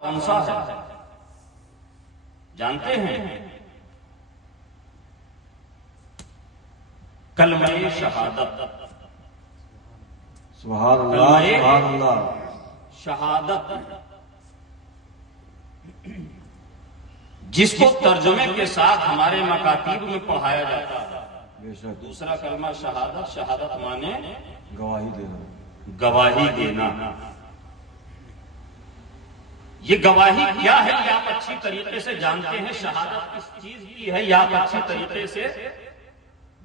کون سا ہے جانتے ہیں؟ کلمہ شہادت. سبحان اللہ سبحان اللہ. شہادت جس کو ترجمے کے ساتھ ہمارے مکاتیب میں پڑھایا جاتا ہے. بے شک دوسرا کلمہ شہادت. شہادت مانے گواہی دینا. گواہی دینا. یہ گواہی کیا ہے یہ آپ اچھی طریقے سے جانتے ہیں. شہادت کس چیز کی ہے یہ آپ اچھی طریقے سے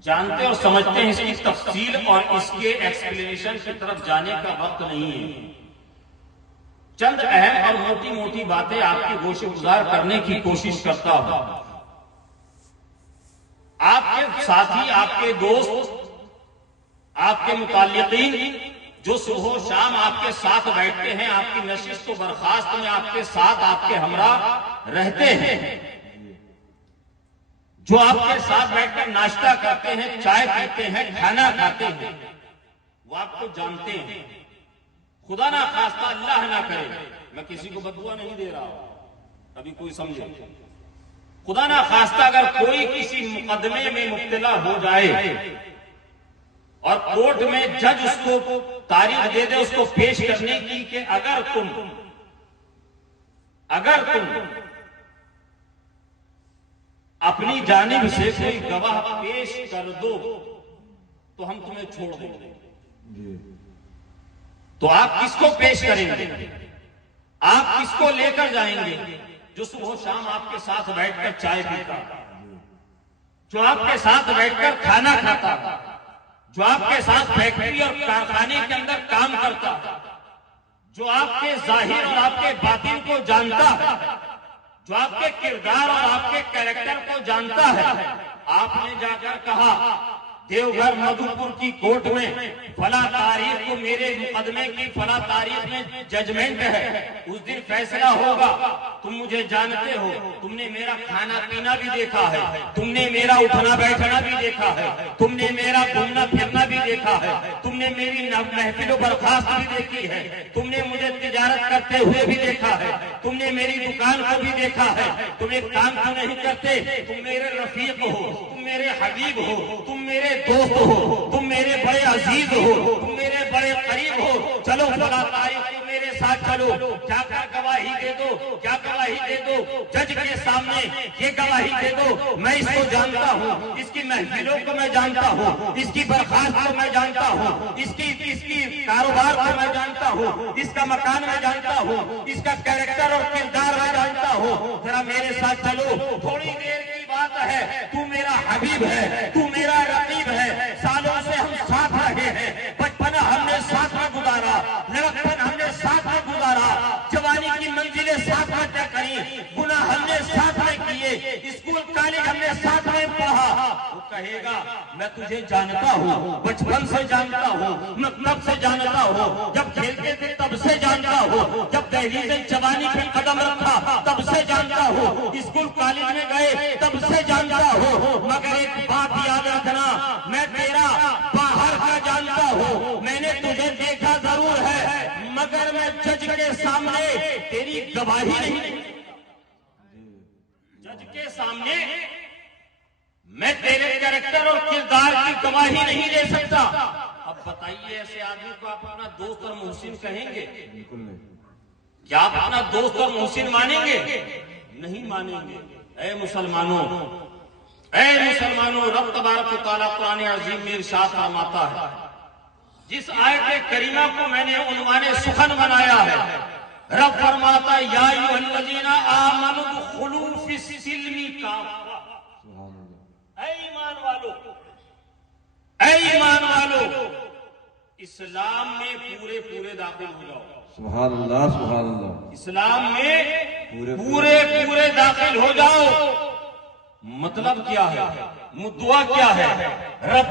جانتے اور سمجھتے ہیں. اس کی تفصیل اور اس کے ایکسپلینیشن کی طرف جانے کا وقت نہیں ہے. چند اہم اور موٹی موٹی باتیں آپ کی گوش گزار کرنے کی کوشش کرتا ہوں. آپ کے ساتھی، آپ کے دوست، آپ کے متعلقین جو صبح و شام آپ کے ساتھ بیٹھتے ہیں، آپ کی نشست و برخاست میں آپ کے ساتھ، آپ کے ہمراہ رہتے ہیں، جو آپ کے ساتھ بیٹھ کر ناشتہ کرتے ہیں، چائے پیتے ہیں، کھانا کھاتے ہیں، وہ آپ کو جانتے ہیں. خدا نہ خواستہ، اللہ نہ کرے، میں کسی کو بددعا نہیں دے رہا ہوں، ابھی کوئی سمجھے، خدا نہ خواستہ اگر کوئی کسی مقدمے میں مبتلا ہو جائے اور کورٹ میں جج اس کو تاریخ دے دے اس کو پیش کرنے کی کہ اگر تم اپنی جانب سے کوئی گواہ پیش کر دو تو ہم تمہیں چھوڑ دیں گے. جی تو آپ کس کو پیش کریں گے؟ آپ کس کو لے کر جائیں گے؟ جو صبح و شام آپ کے ساتھ بیٹھ کر چائے پیتا، جو آپ کے ساتھ بیٹھ کر کھانا کھاتا، جو آپ کے ساتھ فیکٹری اور کارخانے کے اندر کام کرتا، جو آپ کے ظاہر اور آپ کے باطن کو جانتا ہے، جو آپ کے کردار اور آپ کے کیریکٹر کو جانتا ہے. آپ نے جا کر کہا دیوگھر مدھوپور کی کورٹ میں فلاں تاریخ کو میرے مقدمے کی فلاں تاریخ میں ججمنٹ ہے، اس دن فیصلہ ہوگا. تم مجھے جانتے ہو، تم نے میرا کھانا پینا بھی دیکھا ہے، تم نے میرا اٹھنا بیٹھنا بھی دیکھا ہے، تم نے میرا گھومنا پھرنا بھی دیکھا ہے، تم نے میری محفل و برخاست بھی دیکھی ہے، تم نے مجھے تجارت کرتے ہوئے بھی دیکھا ہے، تم نے میری دکان کو بھی دیکھا ہے. تم ایک کام کیوں نہیں کرتے؟ تم میرے رفیق ہو، تم میرے حبیب ہو، تم میرے دوست ہو، تم میرے بڑے عزیز ہو، تم میرے بڑے قریب ہو. چلو فلاں تاریخ کو میرے ساتھ چلو، جا کر گواہی دے دو. کیا گواہی دے دو؟ جج کے سامنے یہ گواہی دے دو میں اس کو جانتا ہوں، اس کی محفلوں کو میں جانتا ہوں، اس کی برخاست کو میں جانتا ہوں، اس کی کاروبار کو میں جانتا ہوں، اس کا مکان میں جانتا ہوں، اس کا کیریکٹر اور کردار میں جانتا ہوں. ذرا میرے ساتھ چلو. تھوڑی دیر کی بات ہے، تو میرا حبیب ہے، تو میرا رقیب ہے، سالوں سے ہم ساتھ رہے ہیں، بچپن ہم نے ساتھ میں گزارا، لڑکپن ہم نے ساتھ میں گزارا، جوانی کی منزلیں ساتھ میں طے کری، گناہ ہم نے ساتھ میں کیے، اسکول کالج ہم نے ساتھ میں پڑھا. وہ کہے گا میں تجھے جانتا ہوں، بچپن سے جانتا ہوں، مکتب سے جانتا ہوں، جب کھیلتے تھے تب سے جانتا ہوں، جب دہلی سے جوانی پہ قدم رکھا تب سے جانتا ہوں، اسکول کالج میں گئے تب سے جانتا ہوں. مگر ایک بات یاد رکھنا، میں تیرا باہر کا جانتا ہوں، میں نے تجھے دیکھا ضرور ہے، مگر میں جج کے سامنے تیری گواہی نہیں. جج کے سامنے میں تیرے کیریکٹر اور کردار کی گواہی نہیں دے سکتا. اب بتائیے ایسے آدمی کو آپ اپنا دوست اور محسن کہیں گے؟ بالکل نہیں. کیا آپ اپنا دوست اور محسن مانیں گے؟ نہیں مانیں گے. اے مسلمانوں، رب تبارک و تعالیٰ قرآن عظیم میں ارشاد فرماتا ہے، جس آیت کریمہ کو میں نے عنوان سخن بنایا ہے، رب فرماتا ہے یا ایھا الذین آمنوا ادخلوا فی السلم کافہ. اے ایمان والو، اسلام میں پورے داخل ہو جاؤ. سبحان اللہ سبحان اللہ. اسلام میں پورے داخل ہو جاؤ. مطلب کیا ہے؟ مدعا کیا ہے؟ رب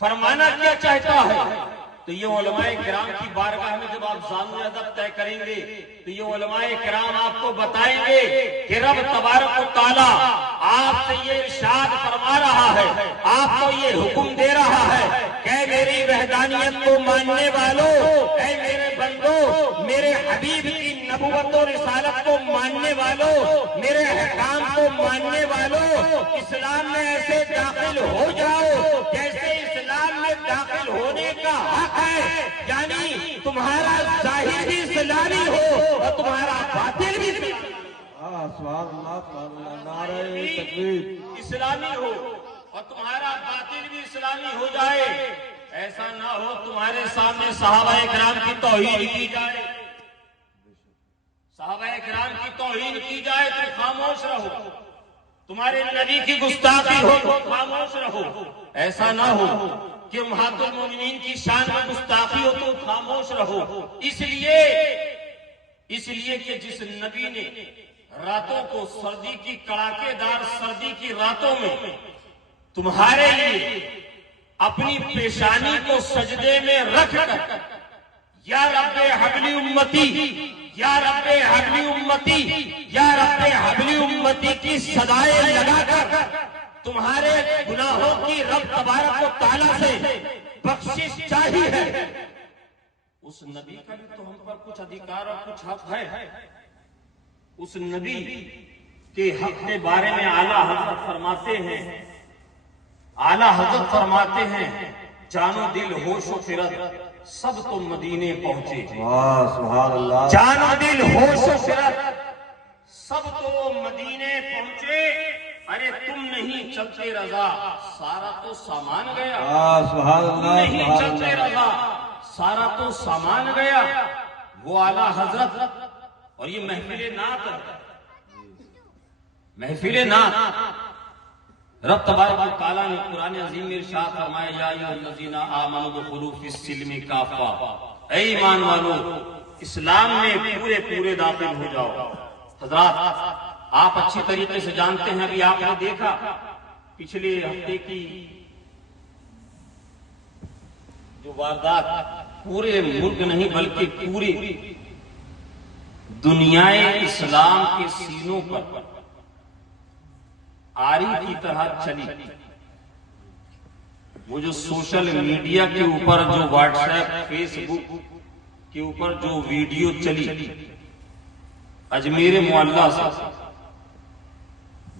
فرمانا کیا چاہتا ہے؟ تو یہ علماء کرام کی بارگاہ میں جب آپ ضامن ادب طے کریں گے تو یہ علماء کرام آپ کو بتائیں گے کہ رب تبارک و تعالیٰ آپ سے یہ ارشاد فرما رہا ہے، آپ کو یہ حکم دے رہا ہے کہ میری وحدانیت کو ماننے والوں، اے میرے بندوں، میرے حبیب کی نبوت و رسالت کو ماننے والوں، میرے احکام کو ماننے والوں، اسلام میں ایسے داخل ہو جاؤ جیسے اسلام میں داخل ہونے کا حق ہے، یعنی تمہارا ظاہر بھی اسلامی ہو اور تمہارا باطن بھی سبحان اللہ نعرہ تکبیر اسلامی ہو اور تمہارا باطن بھی اسلامی ہو جائے۔ ایسا نہ ہو تمہارے سامنے صحابہ کرام کی توہین کی جائے، صحابہ کرام کی توہین کی جائے تو خاموش رہو، تمہارے نبی کی گستاخی ہو تو خاموش رہو، ایسا نہ ہو کہ امہات المومنین کی شان میں گستاخی ہو تو خاموش رہو۔ اس لیے کہ جس نبی نے راتوں کو سردی کی کڑاکے دار سردی کی راتوں میں تمہارے لیے اپنی پیشانی کو سجدے میں رکھ کر یا رب حبلی امتی، یا رب حبلی امتی، یا رب حبلی امتی کی صدائیں لگا کر تمہارے گناہوں کی رب تبارک و تعالیٰ سے بخشش چاہی ہے، اس نبی کا بھی تو ہم پر کچھ ادھیکار اور کچھ حق ہے۔ اس نبی کے حق کے بارے میں اعلیٰ حضرت فرماتے ہیں، اعلیٰ حضرت فرماتے ہیں جان و دل ہوش و خرد سب تو مدینے پہنچے۔ سبحان اللہ، جان و دل ہوش و خرد سب تو مدینے پہنچے، ارے تم نہیں چلتے رضا سارا تو سامان گیا، سبحان تم اللہ، نہیں سبحان چلتے اللہ، رضا سارا تو سامان گیا۔ وہ اعلیٰ حضرت اور یہ محفل نعت ہے، محفل نعت۔ رب تبارک و تعالیٰ نے قرآن عظیم میں ارشاد فرمایا یا ایھا الذین آمنوا ادخلوا فی السلم کافہ، اے ایمان والو اسلام میں پورے پورے داخل ہو جاؤ۔ حضرات آپ اچھی طریقے سے جانتے ہیں، ابھی آپ نے دیکھا پچھلے ہفتے کی جو واردات پورے ملک نہیں بلکہ پوری دنیا اسلام کے سینوں پر آری کی طرح چلی، وہ جو سوشل میڈیا کے اوپر جو واٹس ایپ فیس بک کے اوپر جو ویڈیو چلی اجمیر معلیٰ سے،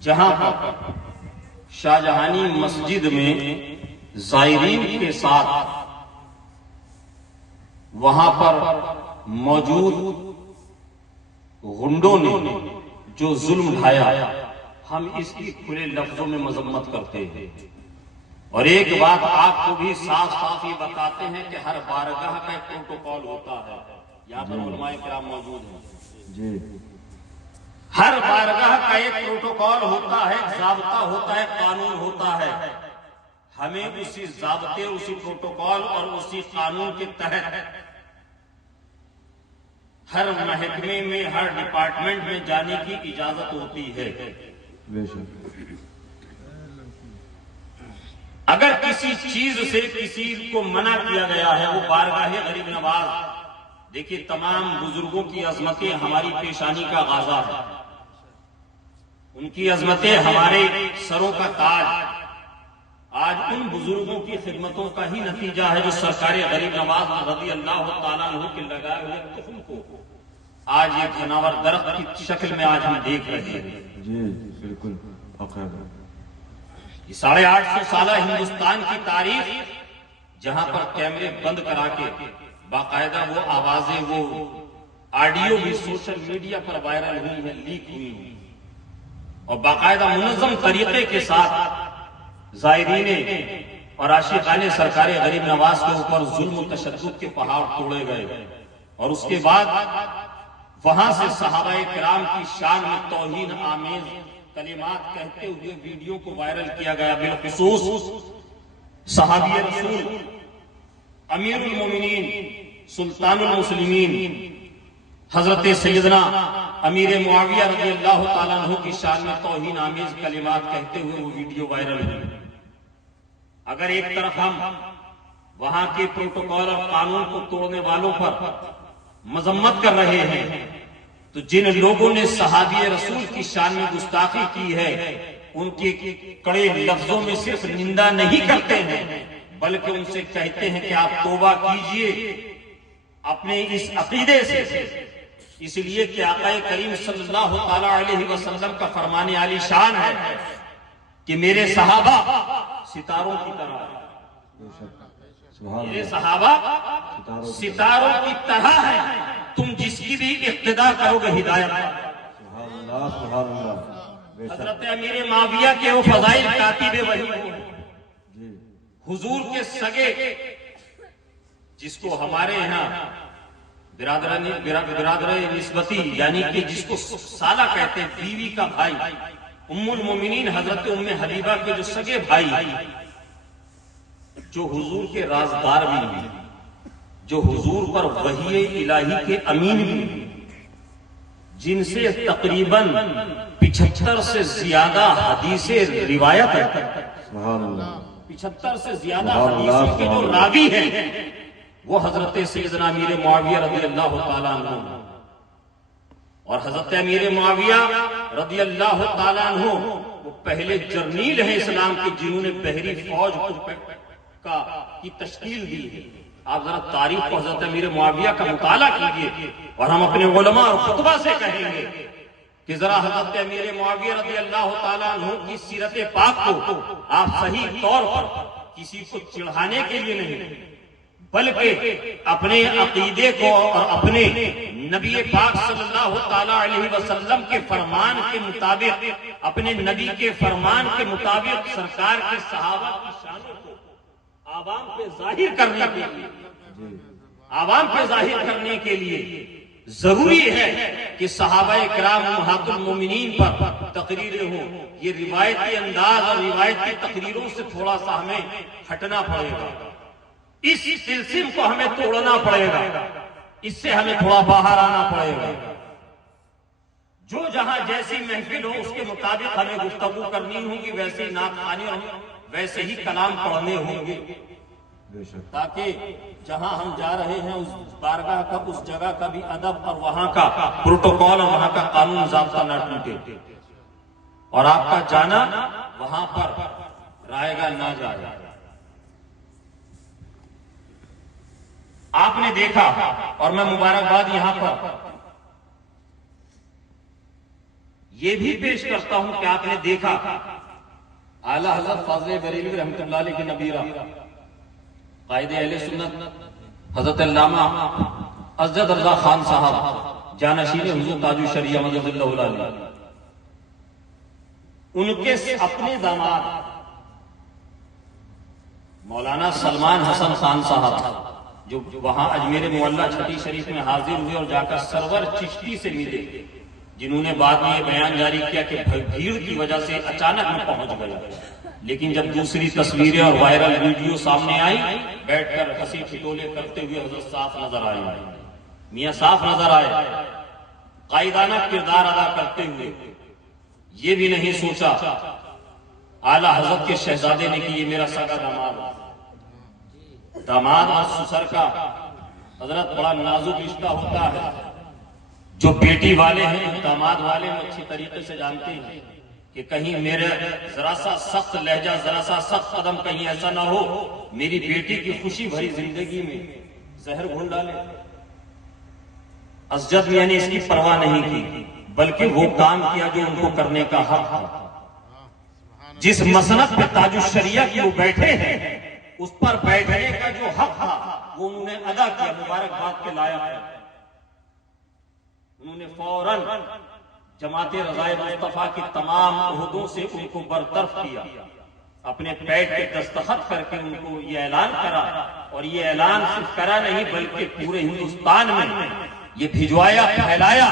جہاں پر شاہجہانی مسجد میں زائرین کے ساتھ وہاں پر موجود غنڈوں نے جو ظلم ڈھایا، ہم اس کی کھلے لفظوں میں مذمت کرتے ہیں، اور ایک بات آپ کو بھی صاف صاف یہ بتاتے ہیں کہ ہر بارگاہ کا ایک پروٹوکول ہوتا ہے، یہاں پر علماء کرام موجود ہیں جی، ہر بارگاہ کا ایک پروٹوکول ہوتا ہے، ضابطہ ہوتا ہے، قانون ہوتا ہے، ہمیں اسی ضابطے، اسی پروٹوکول اور اسی قانون کے تحت ہر محکمے میں ہر ڈپارٹمنٹ میں جانے کی اجازت ہوتی ہے۔ بے شک، اگر کسی چیز سے کسی کو منع کیا گیا ہے وہ بارگاہ غریب نواز، دیکھیے تمام بزرگوں کی عظمتیں ہماری پیشانی کا غازہ ہے، ان کی عظمتیں ہمارے سروں کا تاج، آج ان بزرگوں کی خدمتوں کا ہی نتیجہ ہے جو سرکار غریب نواز رضی اللہ تعالیٰ عنہ کے لگائے ہوئے تخم کو آج یہ گھناور درخت کی شکل میں آج ہم دیکھ رہے ہیں۔ جی بالکل، یہ 850 سالہ ہندوستان کی تاریخ جہاں پر کیمرے بند کرا کے باقاعدہ وہ آوازیں، وہ آڈیو بھی سوشل میڈیا پر وائرل ہوئی ہیں، لیک ہوئی ہیں، اور باقاعدہ منظم طریقے کے ساتھ زائرین اور عاشقان سرکار غریب نواز کے اوپر ظلم و تشدد کے پہاڑ توڑے گئے، اور اس کے بعد وہاں سے صحابہ کرام کی شان میں توہین آمیز کلمات کہتے ہوئے ویڈیو کو وائرل کیا گیا، بالخصوص صحابی رسول امیر المومنین سلطان المسلمین حضرت سیدنا امیر معاویہ رضی اللہ تعالیٰ عنہ کی شان میں توہین آمیز کلمات کہتے ہوئے وہ ویڈیو وائرل ہوئی۔ اگر ایک طرف ہم وہاں کے پروٹوکول اور قانون کو توڑنے والوں پر مذمت کر رہے ہیں، تو جن لوگوں نے صحابی رسول کی شان میں گستاخی کی ہے ان کے کڑے لفظوں میں صرف نندا نہیں کرتے ہیں بلکہ ان سے کہتے ہیں کہ آپ توبہ کیجئے، اپنے اس عقیدے سے اس لیے کہ آقا کریم صلی اللہ تعالی علیہ وسلم کا فرمان عالی شان ہے کہ میرے صحابہ ستاروں کی طرح بے شک سبحان میرے اللہ صحابہ ستاروں کی طرح ہے، تم جس کی بھی اقتدا کرو گے ہدایت سبحان اللہ سبحان اللہ بے شک حضرت امیر معاویہ کے وہ فضائل کاتب وحی جی حضور کے سگے، جس کو ہمارے یہاں برادر نسبتی یعنی کہ جس کو سالہ کہتے ہیں، بیوی کا بھائی، ام المومنین حضرت ام حبیبہ کے جو سگے بھائی، جو حضور کے رازدار بھی ہیں، جو حضور پر وحی الہی کے امین بھی ہیں، جن سے تقریباً 75 سے زیادہ حدیثیں روایت ہے، سبحان اللہ 75 سے زیادہ حدیثوں کے جو راوی ہیں وہ حضرت سیدنا امیر معاویہ رضی اللہ تعالیٰ عنہ، اور حضرت امیر معاویہ رضی اللہ تعالیٰ عنہ وہ پہلے جرنیل ہیں اسلام کے، جنہوں نے بحری فوج کی تشکیل دی ہے۔ آپ ذرا تاریخ کو حضرت امیر معاویہ کا مطالعہ کیجئے، اور ہم اپنے علماء اور خطبہ سے کہیں گے کہ ذرا حضرت امیر معاویہ رضی اللہ تعالیٰ عنہ کی سیرت پاک کو آپ صحیح طور پر کسی کو چڑھانے کے لیے نہیں، بلکہ اپنے عقیدے کو اور اپنے نبی پاک صلی اللہ تعالیٰ علیہ وسلم کے فرمان کے مطابق، اپنے نبی کے فرمان کے مطابق سرکار کے صحابہ کی شانوں کو عوام پہ ظاہر کرنے کے لیے، عوام پہ ظاہر کرنے کے لیے ضروری ہے کہ صحابہ کرام امہات المومنین پر تقریریں ہوں۔ یہ روایتی انداز اور روایتی تقریروں سے تھوڑا سا ہمیں ہٹنا پڑے گا، اس سلسلے کو ہمیں توڑنا پڑے گا، اس سے ہمیں تھوڑا باہر آنا پڑے گا۔ جو جہاں جیسی محفل ہو اس کے مطابق ہمیں گفتگو کرنی ہوگی، ویسے ہی نعت خوانی اور ویسے ہی کلام پڑھنے ہوں گے، بے شک تاکہ جہاں ہم جا رہے ہیں اس بارگاہ کا، اس جگہ کا بھی ادب اور وہاں کا پروٹوکول اور وہاں کا قانون ضابطہ نہ ٹوٹے، اور آپ کا جانا وہاں پر رائے گا نہ جائے۔ آپ نے دیکھا، اور میں مبارکباد یہاں پر یہ بھی پیش کرتا ہوں کہ آپ نے دیکھا اعلیٰ حضرت فاضل بریلوی رحمۃ اللہ علیہ کے نبیرہ قائد اہل سنت حضرت علامہ اسجد رضا خان صاحب جانشین حضور تاج الشریعہ مدد اللہ علیہ، ان کے اپنے داماد مولانا سلمان حسن خان صاحب جو وہاں اجمیر معلیٰ چھٹی شریف میں حاضر ہوئے اور جا کر سرور چشتی سے ملے، جنہوں نے بعد میں یہ بیان جاری کیا کہ بھیڑ کی وجہ سے اچانک میں پہنچ گیا، لیکن جب دوسری تصویریں اور وائرل ویڈیو سامنے آئی، بیٹھ کر ہنسی ٹھٹولے کرتے ہوئے حضرت صاف نظر آئے، میاں صاف نظر آئے، قائدانہ کردار ادا کرتے ہوئے۔ یہ بھی نہیں سوچا اعلیٰ حضرت کے شہزادے نے کہ یہ میرا سگا داماد اور سسر کا حضرت بڑا نازک رشتہ ہوتا ہے۔ جو بیٹی والے ہیں داماد والے ہم اچھی طریقے سے جانتے ہیں کہ کہیں میرے ذرا سا سخت لہجہ، ذرا سا سخت قدم کہیں ایسا نہ ہو میری بیٹی کی خوشی بھری زندگی میں زہر گھول ڈالے۔ اسجد میاں نے اس کی پرواہ نہیں کی، بلکہ وہ کام کیا جو ان کو کرنے کا حق تھا۔ جس مسند پہ تاج الشریعہ کی وہ بیٹھے ہیں، اس پر بیٹھنے کا جو حق تھا وہ انہوں نے ادا کیا، مبارکباد کے لائق ہے۔ انہوں نے فوراً جماعت رضائے مصطفیٰ کی تمام عہدوں سے ان کو برطرف کیا، اپنے پیٹ پہ دستخط کر کے ان کو یہ اعلان کرا، اور یہ اعلان صرف کرا نہیں بلکہ پورے ہندوستان میں یہ بھجوایا، پھیلایا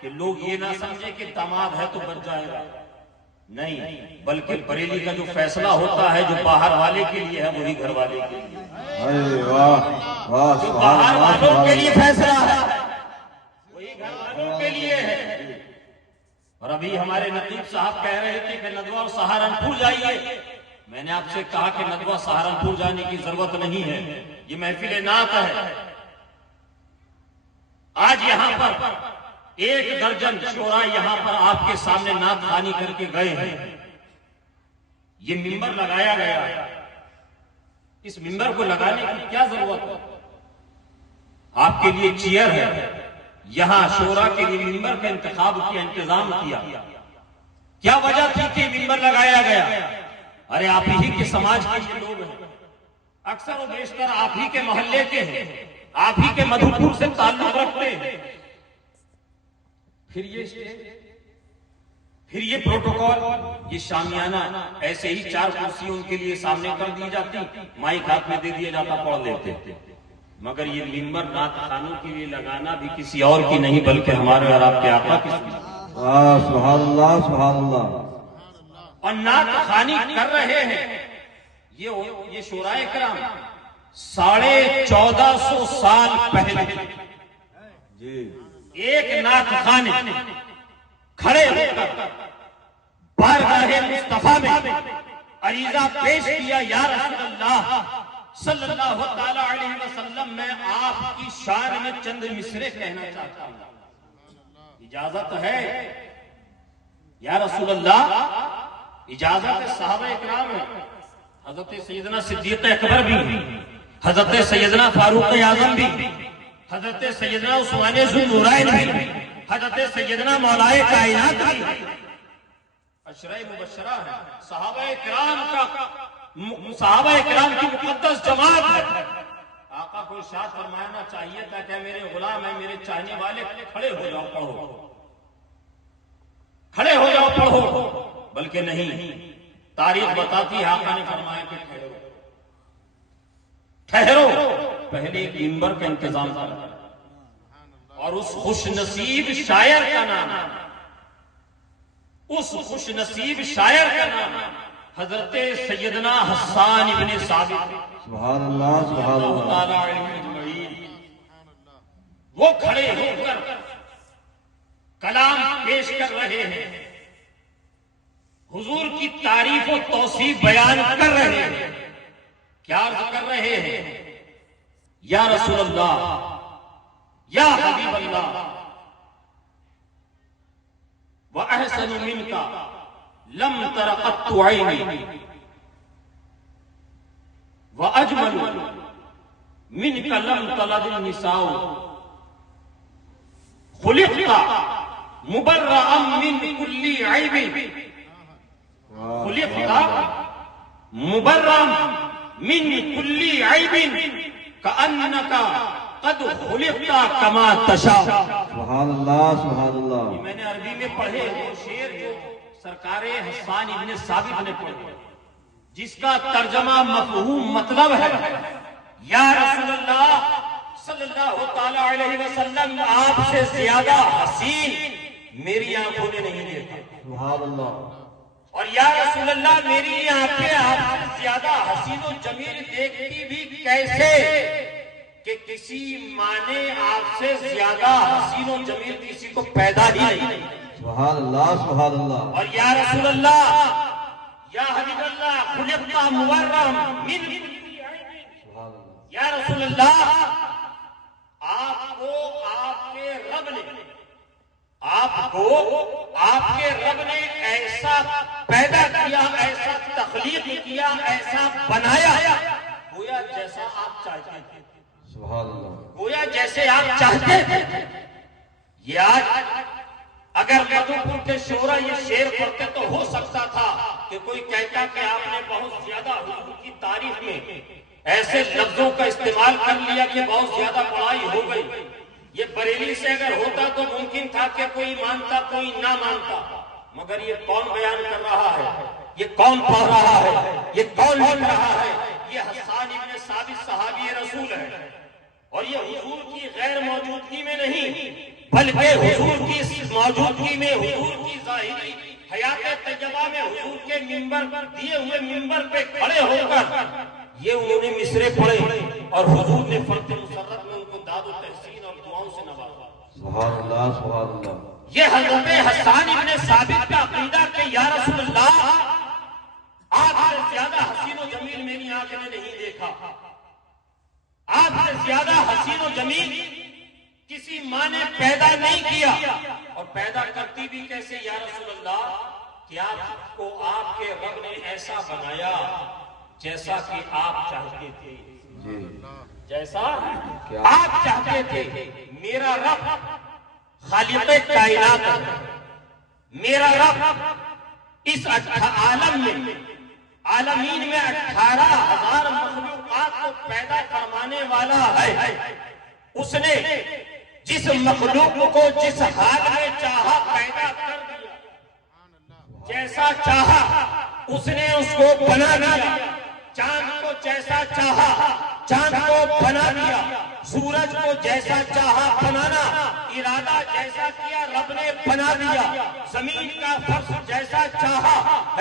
کہ لوگ یہ نہ سمجھے کہ داماد ہے تو بچ جائے گا، نہیں، بلکہ بریلی کا جو فیصلہ ہوتا ہے جو باہر والے کے لیے ہے وہی گھر والے کے لیے، ارے واہ واہ جو سبحان باہر اللہ والوں کے سبحان لیے اللہ فیصلہ ہے وہی گھر والوں کے لیے ہے۔ اور ابھی ہمارے نقیب صاحب کہہ رہے تھے کہ ندوہ اور سہارنپور جائیے، میں نے آپ سے کہا کہ ندوہ سہارنپور جانے کی ضرورت نہیں ہے، یہ محفل نعت ہے۔ آج یہاں پر 1 درجن شعراء یہاں پر آپ کے سامنے نعت خوانی کر کے گئے ہیں، یہ ممبر لگایا گیا ہے، اس ممبر کو لگانے کی کیا ضرورت ہے؟ آپ کے لیے چیئر ہے، یہاں شورا کے لیے ممبر کا انتخاب کیا، انتظام کیا؟ کیا وجہ تھی کہ ممبر لگایا گیا؟ ارے آپ ہی کے سماج کے لوگ ہیں، اکثر و بیشتر آپ ہی کے محلے کے ہیں، آپ ہی کے مدھوپور سے تعلق رکھتے ہیں، پھر یہ پروٹوکول، یہ شامیانہ ایسے ہی 4 کرسی ان کے لیے سامنے کر دی جاتی، مائک ہاتھ میں دے دیا جاتا، پڑھ لیتے۔ مگر یہ ممبر نعت خوانوں کے لیے لگانا بھی کسی اور کی نہیں بلکہ ہمارے اور آپ کے آقا کی سبحان اللہ سبحان اللہ۔ اور نعت خوانی کر رہے ہیں یہ شورائے کرام 1450 سال پہلے جی ایک نعت خانے کھڑے ہو کر بارگاہ مصطفیٰ میں عریضہ پیش کیا، یا رسول اللہ صلی اللہ تعالی علیہ وسلم، میں آپ کی شان میں چند مصرے کہنا چاہتا ہوں، اجازت ہے؟ یا رسول اللہ اجازت ہے؟ صحابہ اکرام ہے، حضرت سیدنا صدیق اکبر بھی، حضرت سیدنا فاروق اعظم بھی، حضرت سیدنا عثمان ذو النورین بھی، حضرت سیدنا مولا کائنات بھی عشرہ مبشرہ ہے، صحابہ اکرام کی مقدس جماعت ہے۔ آقا کو ارشاد فرمانا چاہیے تھا کہ میرے غلام ہیں، میرے چاہنے والے، کھڑے ہو جاؤ پڑھو، کھڑے ہو جاؤ پڑھو، بلکہ نہیں، تاریخ بتاتی ہے آقا نے فرمایا کہ ٹھہرو، پہلے ایک منبر کا انتظام کرو، اور اس خوش نصیب شاعر کا نام، اس خوش نصیب شاعر کا نام حضرت سیدنا حسان ابن ثابت سبحان اللہ سبحان اللہ۔ وہ کھڑے ہو کر کلام پیش کر رہے ہیں، حضور کی تعریف و توصیف بیان کر رہے ہیں، کیا عرض کر رہے ہیں؟ یا رسول اللہ، یا حبیب اللہ، وَأَحْسَنُ مِنْكَ لَمْ تَرَ قَطُّ عَيْنِي وَأَجْمَلُ مِنْكَ لَمْ تَلَدِ النِّسَاءُ خُلِقْتَ مُبَرَّأً مِنْ كُلِّ عَيْبٍ، خُلِقْتَ مُبَرَّأً مِنْ كُلِّ عَيْبٍ كَأَنَّكَ قد خلقتا کما تشاء۔ سبحان اللہ سبحان اللہ۔ میں نے عربی میں پڑھے وہ شعر جو سرکار حسان ابن ثابت نے پڑھے، جس کا ترجمہ مفہوم مطلب ہے، یا رسول اللہ صلی اللہ تعالی علیہ وسلم، آپ سے زیادہ حسین میری آنکھوں نے نہیں دیکھا، سبحان اللہ۔ اور یا رسول اللہ میری آنکھیں آپ سے زیادہ حسین و جمیل دیکھتی بھی کیسے کہ کسی ماں نے آپ سے زیادہ حسین و جمیل کسی کو پیدا ہی نہیں۔ سبحان اللہ سبحان اللہ۔ اور یا رسول اللہ، یا حبیب اللہ، خلقت مبرم من، سبحان اللہ۔ یا رسول اللہ، آپ کو آپ کے رب نے، آپ کو آپ کے رب نے ایسا پیدا کیا، ایسا تخلیق کیا، ایسا بنایا، گویا جیسا آپ چاہتے تھے، سبحان اللہ۔ گویا جیسے آپ چاہتے تھے۔ یہ آج اگر مدھوپور کے شعرا یہ شعر پڑھتے تو ہو سکتا تھا کہ کوئی کہتا کہ آپ نے بہت زیادہ حضور کی تعریف میں ایسے لفظوں کا استعمال کر لیا کہ بہت زیادہ بڑائی ہو گئی۔ یہ بریلی سے اگر ہوتا تو ممکن تھا کہ کوئی مانتا کوئی نہ مانتا، مگر یہ کون بیان کر رہا ہے، یہ کون پڑھ رہا ہے، یہ کون لکھ رہا ہے؟ یہ حسان ابن ثابت صحابی رسول ہے، اور یہ حضور کی غیر موجودگی میں نہیں بلکہ حضور کی موجودگی میں، حضور کی ظاہری حیات طیبہ میں، حضور کے منبر دیے ہوئے منبر پہ کھڑے ہو کر یہ انہوں نے مصرے پڑھے، اور حضور نے فرد مسرت میں ان کو داد و تحسین اور دعاؤں سے نوازا۔ سبحان اللہ سبحان اللہ۔ یہ حضرت حسان ابن ثابت کا عقیدہ کہ یا رسول اللہ، آپ سے زیادہ حسین و جمیل میری آنکھ نے نہیں دیکھا، آپ سے زیادہ حسین و جمیل کسی ماں نے پیدا نہیں کیا، اور پیدا کرتی بھی کیسے یا رسول اللہ، کہ آپ کو آپ کے رب نے ایسا بنایا جیسا کہ آپ چاہتے تھے، جیسا آپ چاہتے تھے۔ میرا رب خالق کائنات ہے، میرا رب اس عالم میں، عالمین میں 18,000 مخلوقات کو پیدا فرمانے والا ہے۔ اس نے جس مخلوق کو جس حال میں چاہا پیدا کر دیا، جیسا چاہا اس نے اس کو بنا دیا۔ چاند کو جیسا چاہا چاند کو بنا دیا، سورج کو جیسا چاہا بنانا ارادہ جیسا کیا رب نے بنا دیا، زمین کا فرش جیسا چاہا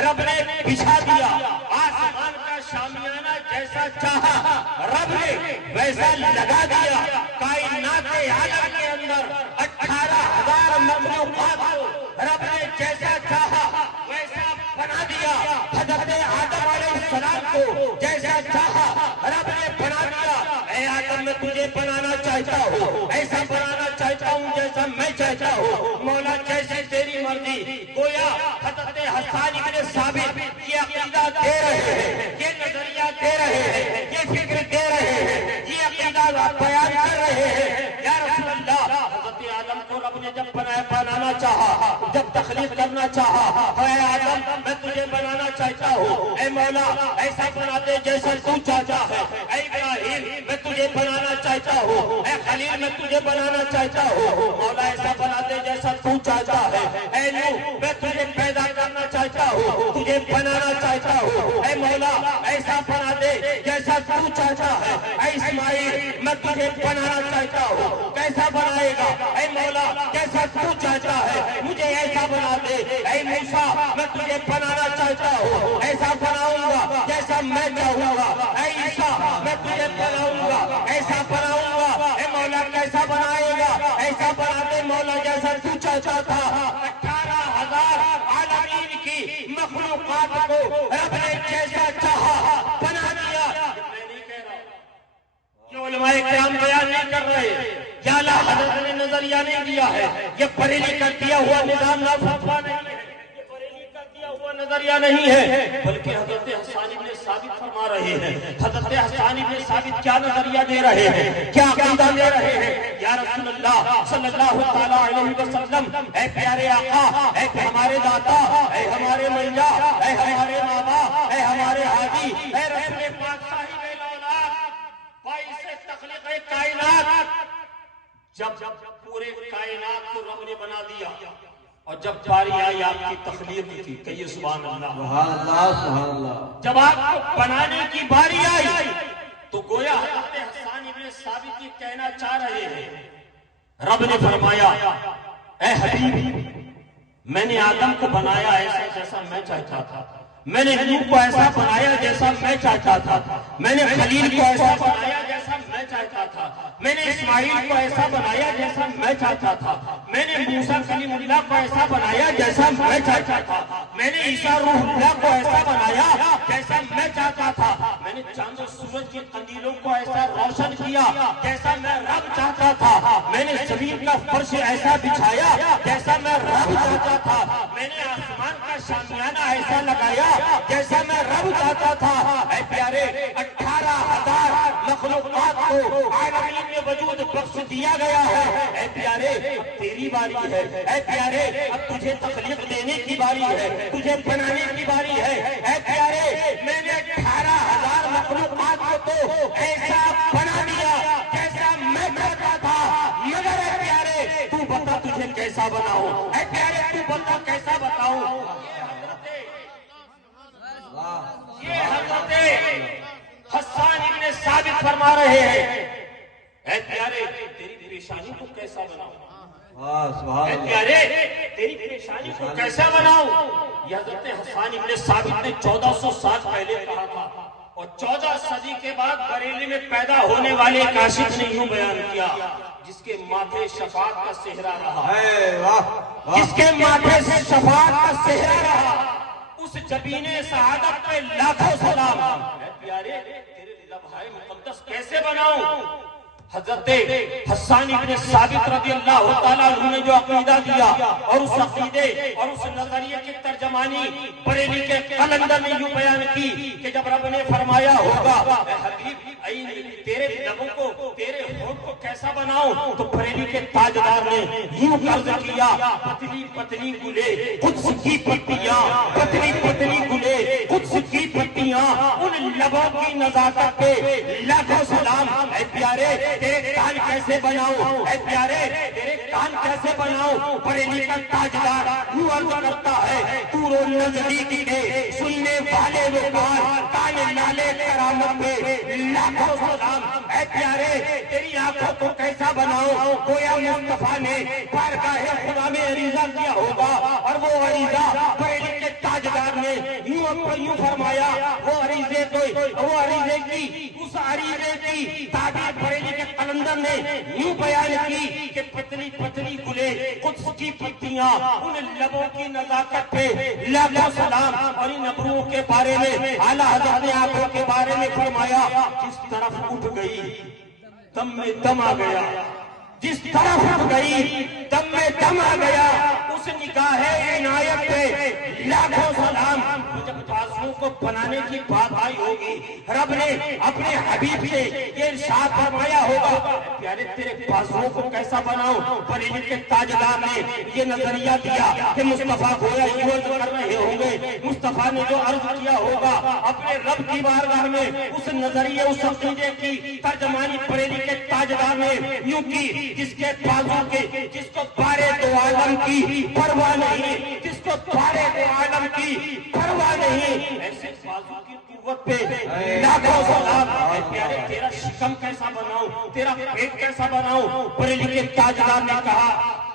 رب نے بچھا دیا، آسمان کا شامیانہ جیسا چاہا رب نے ویسا لگا دیا۔ کائنات عالم کے اندر 18,000 مخلوقات کو رب نے جیسا چاہا ویسا بنا دیا۔ حضرت آدم علیہ السلام کو جیسا چاہا رب نے بنا دیا۔ اے آدم میں تجھے بنانا چاہتا ہوں، ایسا بنانا چاہتا ہوں جیسا میں چاہتا ہوں، مولا جیسے تیری مرضی۔ گویا حضرت حسان ابن ثابت یہ عقیدہ دے رہے ہیں، یہ نظریہ دے رہے ہیں، یہ فکر دے رہے ہیں، یہ عقیدہ بیان کر رہے ہیں۔ یا رسول اللہ، حضرت آدم کو رب نے جب بنانا چاہا، جب تخلیق کرنا چاہا، اے آدم میں تجھے بنانا چاہتا ہوں، اے مولا ایسا بنا دے جیسا تو چاہتا ہے۔ اے ابراہیم میں تجھے بنانا چاہتا ہوں، اے خلیل میں تجھے بنانا چاہتا ہوں، مولا ایسا بنا دے جیسا تو چاہتا ہے۔ اے نوح میں تجھے پیدا کرنا چاہتا ہوں، تجھے بنانا چاہتا ہوں، اے مولا ایسا بنا دے جیسا تو چاہتا ہے۔ اے اسماعیل میں تجھے بنانا چاہتا ہوں، کیسا بنائے گا؟ اے مولا جیسا تو چاہتا ہے مجھے ایسا بنا دے۔ اے موسیٰ میں تجھے بنانا چاہتا ہوں، ایسا بناؤں گا جیسا میں چاہوں گا۔ اے عیسیٰ میں تجھے بناؤں گا، ایسا بناؤں گا۔ اے مولا کیسا بنائے گا؟ ایسا بنا دے مولا جیسا تو چاہتا تھا۔ 18,000 عالمین کی مخلوقات کو رب نے جیسا چاہا بنا دیا۔ میں نہیں کہہ رہا، یہ علماء کرام بیان نہیں کر رہے، یا اللہ حضرت نے نظریہ نہیں دیا ہے، یہ بریلی کا دیا ہوا نظام لا فتویٰ نہیں ہے، یہ بریلی کا دیا ہوا نظریہ نہیں ہے، بلکہ حضرت حسان ابن ثابت فرما رہے ہیں۔ حضرت حسان ابن ثابت کیا نظریہ دے رہے ہیں، کیا عقیدہ دے رہے ہیں؟ یا رسول اللہ صلی اللہ تعالیٰ علیہ وسلم، اے پیارے آقا، اے ہمارے داتا، اے ہمارے میاں، اے ہمارے بابا، اے ہمارے ہادی، اے رسول پاک صاحب الاولاد، باعث تخلیق کائنات، جب پورے کائنات کو رب نے بنا دیا اور جب باری آئی آپ کی تخلیق کی، کہیے سبحان اللہ، سبحان اللہ، سبحان اللہ۔ جب آپ کو بنانے کی باری آئی تو گویا حضرت حسان ابن ثابت یہ کہنا چاہ رہے ہیں، رب نے فرمایا اے حبیب میں نے آدم کو بنایا ایسا جیسا میں چاہتا تھا، میں نے نوح کو ایسا بنایا جیسا میں چاہتا تھا، میں نے خلیل کو ایسا بنایا جیسا میں چاہتا تھا، میں نے اسماعیل کو ایسا بنایا جیسا میں چاہتا تھا، میں نے موسیٰ کلیم اللہ کو ایسا بنایا جیسا میں چاہتا تھا، میں نے عیسیٰ روح اللہ کو ایسا بنایا جیسا میں چاہتا تھا، میں نے چاند و سورج کے قندیلوں کو ایسا روشن کیا جیسا میں رب چاہتا تھا، میں نے زمین کا فرش ایسا بچھایا جیسا میں رب چاہتا تھا، میں نے آسمان کا شامیانہ ایسا لگایا جیسا میں رب چاہتا تھا۔ اے پیارے 18,000 مخلوقات کو عالمین میں وجود بخش دیا گیا ہے۔ اے پیارے اب تیری باری ہے، اے پیارے اب تجھے تخلیق دینے کی باری ہے، تجھے بنانے کی باری ہے۔ اے پیارے میں نے 18,000 مخلوقات کو تو ایسا بنا دیا جیسا میں چاہتا تھا، مگر اے پیارے تو بتا تجھے کیسا بناؤں، اے پیارے تو بتا کیسا بتاؤں۔ یہ حضرت حسان ابن ثابت فرما رہے ہیں، اے پیارے تیری پریشانی کو کیسا بناؤں، سبحان اے اللہ۔ پیارے تیری پریشانی کو کیسا بناؤں۔ یہ حضرت حسان ابن ثابت نے 1400 سال پہلے کہا تھا، اور 14 صدی کے بعد بریلی میں پیدا ہونے والے کاشف نے یوں بیان کیا، جس کے ماتھے شفاعت کا صحرا رہا، اے واہ، جس کے ماتھے سے شفاعت کا صحرا رہا، اس جبین سعادت پہ لاکھوں سلام۔ اے پیارے تیرے لمحہ مقدس کیسے بناؤں۔ حضرت حسان ابن ثابت رضی اللہ تعالیٰ عنہ نے جو عقیدہ دیا اور اس عقیدے اور اس نظریے کی ترجمانی بریلی کے قلندر نے یوں بیان کی کہ جب رب نے فرمایا ہوگا اے حبیب تیرے لبوں کو تیرے ہونٹ کو کیسا بناؤں؟ تو بریلی کے تاجدار نے یوں عرض کیا پتلی پتلی گلے قدس کی پتیاں، پتلی پتلی گلے قدس کی پتیاں، ان لبوں کی نزاکت پہ لاکھوں سلام۔ اے پیارے تیرے کان کیسے بناؤں؟ اے پیارے تیرے کان کیسے بناؤں؟ بریلی کا تاجدار یوں عرض کرتا ہے دور و نزدیک کے سننے والے وہ کان لالے کرامت پہ لاکھوں سلام۔ اے پیارے تیری آنکھوں کو کیسا بناؤں؟ گویا مصطفیٰ نے بارگاہ خدا میں عریضہ کیا ہوگا، اور وہ عریضہ بریلی کے تاجدار نے یوں فرمایا، وہ عریضے کی اس عریضے کی تعبیر بریلی کے قلندر نے یوں بیان کی کہ پتلی پتلی گلے قدس کی پتیاں، ان لبوں کی نزاکت پہ لاکھوں سلام۔ اور ان ابروؤں کے بارے میں اعلیٰ حضرت نے آنکھوں کے بارے میں فرمایا جس طرف اٹھ گئی دم میں دم آ گیا، جس طرف اٹھ گئی دم میں دم آ گیا، اس نگاہ عنایت پہ لاکھوں سلام۔ جب بازوؤں کو بنانے کی بات آئی ہوگی، رب نے اپنے حبیب سے یہ ارشاد فرمایا ہوگا پیارے تیرے بازوؤں کو کیسا بناؤں؟ بریلی کے تاجدار نے یہ نظریہ دیا کہ مصطفیٰ گویا یوں عرض کر رہے ہوں گے، مصطفیٰ نے جو عرض کیا ہوگا اپنے رب کی بارگاہ میں، اس نظریے اس عقیدے کی ترجمانی بریلی کے تاجدار نے یوں کی جس کے بازو کے جس کو بارے دو عالم کی پرواہ نہیں، جس کو بارے دو عالم کی پرواہ نہیں، ایسے بازو کی قوت پہ لاکھوں سلام۔ اے پیارے تیرا شکم کیسا بناؤں؟ تیرا پیٹ کیسا بناؤں؟ بریلی کے تاجدار نے کہا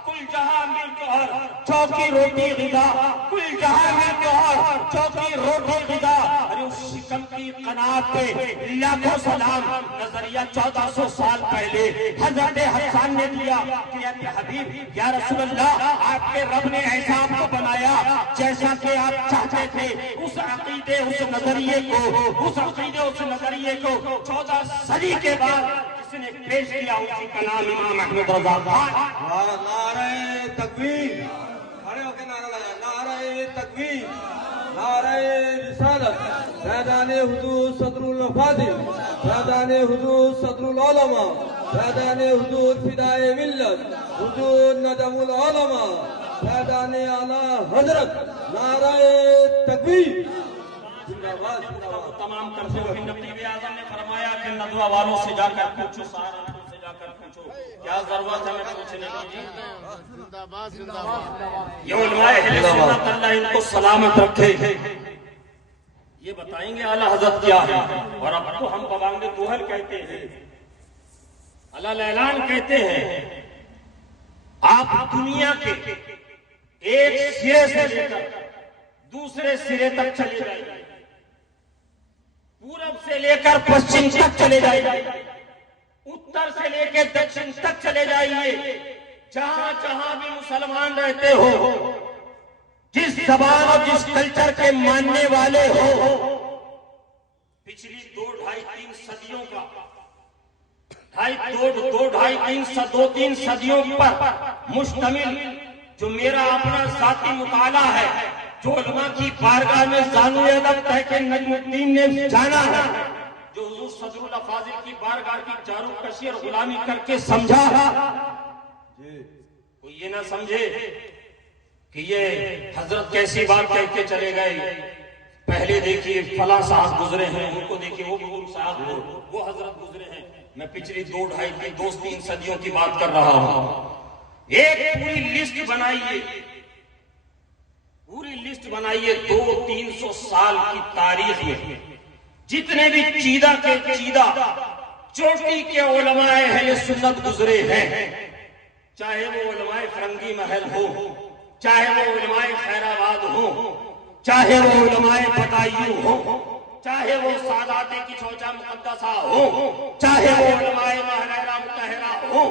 کل جہاں مل جوہر چوکی روٹی غذا، کل جہاں مل جوہر چوکی روٹی غذا۔ ارے اس شکم کی قناعت پہ لاکھوں سلام۔ نظریہ 1400 سال پہلے حضرت حسان نے دیا کہ اے حبیب یا رسول اللہ آپ کے رب نے ایسا آپ کو بنایا جیسا کہ آپ چاہتے تھے۔ اس عقیدے اس نظریے کو 14 صدی کے بعد جس نے پیش کیا اسی کا نام امام احمد رضا خان۔ نعرہ تکبیر، کھڑے ہو کے نعرہ لگا، نعرہ تکبیر، نعرہ رسالت، فیضان حضور صدر الفاضل، فیضان حضور صدر العلماء، فیضان حضور فدائے ملت، حضور نجم العلماء، فیضان اعلیٰ حضرت، نعرہ تکبیر۔ تمام کرتے ہوئے نبی اعظم نے فرمایا کہ ندوہ والوں سے جا کر پوچھو، سہارنپور سے جا کر پوچھو، کیا ضرورت ہے میں پوچھنے کی؟ یہ علماء اہل سنت اللہ ان کو سلامت رکھے، یہ بتائیں گے اعلیٰ حضرت کیا ہے۔ اور اب تو ہم بوانگ دوہل کہتے ہیں، علل اعلان کہتے ہیں، آپ دنیا کے ایک سرے سے لے کر دوسرے سرے تک چلے جائیں، پورب سے لے کر پشچم تک چلے جائیے، اتر سے لے کے دکشن تک چلے جائیے، جہاں جہاں بھی مسلمان رہتے ہو، جس زبان اور جس کلچر کے ماننے والے ہو، پچھلی 2-2.5-3 صدیوں کا 2-3 صدیوں پر مشتمل جو میرا اپنا ذاتی مطالعہ ہے، جو علماء کی بارگاہ میں زانو ادب تحقیق نجم الدین نے جانا ہے، جو حضور صدر الافاضل کی بارگاہ کی جارو کشی اور غلامی کر کے سمجھا، کوئی یہ نہ سمجھے کہ یہ حضرت کیسی بات کہہ کے چلے گئے، پہلے دیکھیے فلاں صاحب گزرے ہیں، ان کو دیکھیے وہ بزرگ صاحب وہ حضرت گزرے ہیں۔ میں پچھلی 2-2.5-3 صدیوں کی بات کر رہا ہوں۔ ایک پوری لسٹ بنائیے 200-300 سال کی تاریخ میں جتنے بھی چیدہ کے چیدہ چوٹی کے علماء اہل سنت گزرے ہیں، چاہے وہ علماء فرنگی محل ہو، چاہے وہ علماء خیر آباد ہو، چاہے وہ علماء بدایوں ہو، چاہے وہ سادات کی چوچا مقدسہ ہو، چاہے وہ علماء مہرہ مطہرہ ہو،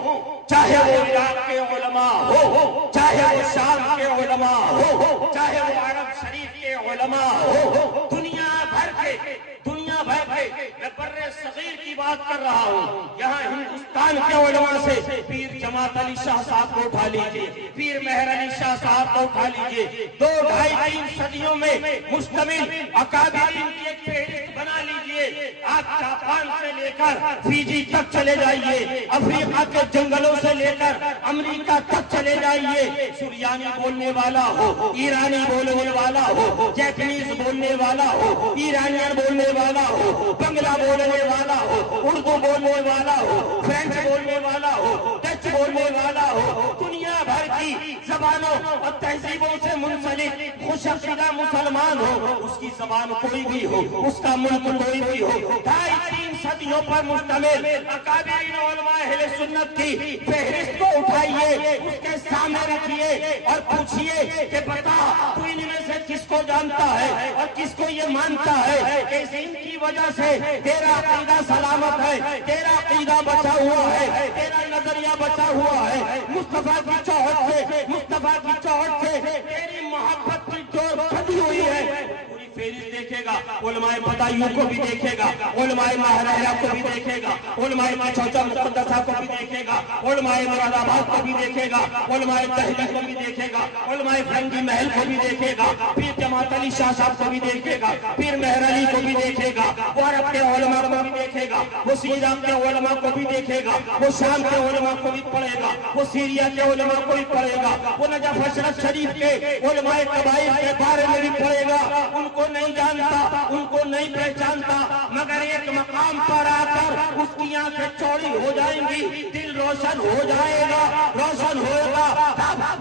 چاہے وہ عراق کے علماء ہو، چاہے وہ شام کے علماء ہو، چاہے وہ عرب شریف کے علماء ہو، دنیا بھر کے میں برے صغیر کی بات کر رہا ہوں. یہاں ہندوستان کے علماء سے پیر جماعت علی شاہ صاحب کو اٹھا لیجئے, پیر مہر علی شاہ صاحب کو اٹھا لیجئے. 2-2.5-3 صدیوں میں مشتمل اکابرین کی ایک فہرست بنا لیجئے. آپ جاپان سے لے کر فیجی تک چلے جائیے, افریقہ کے جنگلوں سے لے کر امریکہ تک چلے جائیے. سریانی بولنے والا ہو, ایرانی بولنے والا ہو, جیپنیز بولنے والا ہو, ایرانین بولنے والا ہو, بنگلہ بولنے والا ہو, اردو بولنے والا ہو, فرینچ بولنے والا ہو, ڈچ بولنے والا ہو, دنیا بھر کی زبانوں اور تہذیبوں سے منسلک خوش عقیدہ مسلمان ہو, اس کی زبان کوئی بھی ہو, اس کا ملک کوئی بھی ہو, 2.5-3 صدیوں پر مشتمل اکابرین علماء اہل سنت کی فہرست کو اٹھائیے, اس کے سامنے رکھیے اور پوچھیے کہ بتا تو ان میں سے کس کو جانتا ہے اور کس کو یہ مانتا ہے کہ ان کی وجہ سے تیرا عقیدہ سلامت ہے, تیرا عقیدہ بچا ہوا ہے, تیرا نظریہ بچا ہوا ہے. مصطفیٰ کی چوہٹ سے, مصطفیٰ کی چوہٹ سے تیری محبت کی ڈور پھٹی ہوئی ہے. پوری فہرست دیکھے گا, علماء بدایوں کو بھی دیکھے گا, علماء مہرہ کو بھی دیکھے گا, علماء چوچا مقدسہ کو بھی دیکھے گا, علماء مراد آباد کو بھی دیکھے گا, علماء دہلی کو بھی دیکھے گا, علماء فرنگی محل کو بھی دیکھے گا, پیر جماعت علی شاہ صاحب کو بھی دیکھے گا, پیر مہر علی کو بھی دیکھے گا, وہ عرب کے علماء کو بھی دیکھے گا, وہ سیرام کے علماء کو بھی دیکھے گا, وہ شام کے علماء کو بھی پڑھے گا, وہ سیریا کے علماء کو بھی پڑھے گا, وہ نجف اشرف شریف کے علماء قبائل کے بارے میں بھی پڑھے گا. ان کو نہیں جانتا, ان کو نہیں پہچانتا, مگر ایک مقام پر آ کر اس کی آنکھیں چوڑی ہو جائیں گی, دل روشن ہو جائے گا, روشن ہوگا.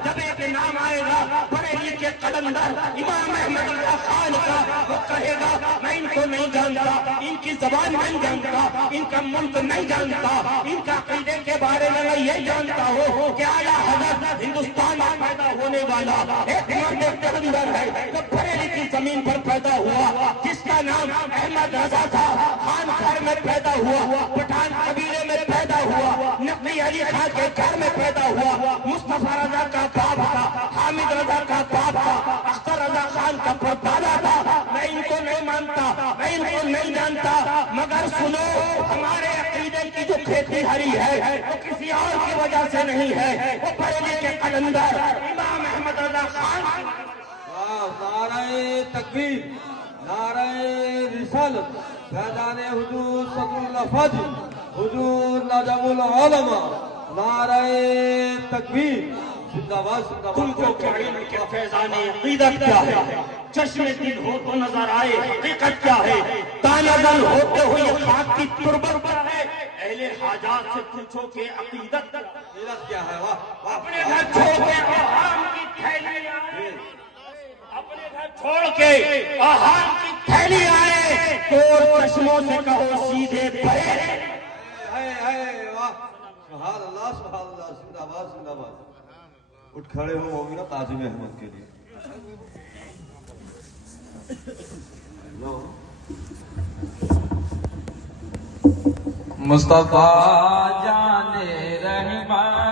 جب ایک نام آئے گا بریلی کے قلندر امام احمد اللہ خان کا, وہ کہے گا میں ان کو نہیں جانتا, ان کی زبان نہیں جانتا, ان کا ملک نہیں جانتا, ان کا عقیدے کے بارے میں یہ جانتا ہوں کہ اعلیٰ حضرت ہندوستان میں پیدا ہونے والا ایک مرد قلندر ہے جو بریلی کی زمین پر پیدا ہوا, جس کا نام احمد رضا تھا, خان گھر میں پیدا ہوا, پٹھان قبیلے میں پیدا ہوا, نقی علی خان کے گھر میں پیدا ہوا, مصطفیٰ رضا کا باپ تھا, حامد رضا کا باپ تھا, اختر رضا خان کا پردادا تھا. میں ان کو نہیں مانتا, میں ان کو نہیں جانتا, مگر سنو ہمارے عقیدے کی جو کھیتی ہری ہے وہ کسی اور کی وجہ سے نہیں ہے, وہ بریلی کے قلندر امام احمد رضا خان. نعرہ تکبیر, نعرہ رسالت, فیضان حضور صدر الافاضل, حضور نجم العلماء, نعرہ تکبیر. زندہ باد, زندہ تم کو کیا علم کہ فیضان عقیدت کیا ہے, چشم دل ہو تو نظر آئے حقیقت کیا ہے, تانزل ہوتے ہوئے خاک کی تربت کیا ہے, اہل حاجات سے پوچھو کہ عقیدت کیا ہے. واہ, اپنے گھر چھوڑ کے آہام کی تھیلی آئے, اپنے گھر چھوڑ کے آہام کی تھیلی آئے, تو چشموں سے کہو سیدھے بھرے. واہ, سبحان اللہ, سبحان اللہ. زندہ باد, زندہ باد. اٹھ کھڑے ہو مومنہ تعظیم احمد کے لیے. مصطفیٰ جان رحمان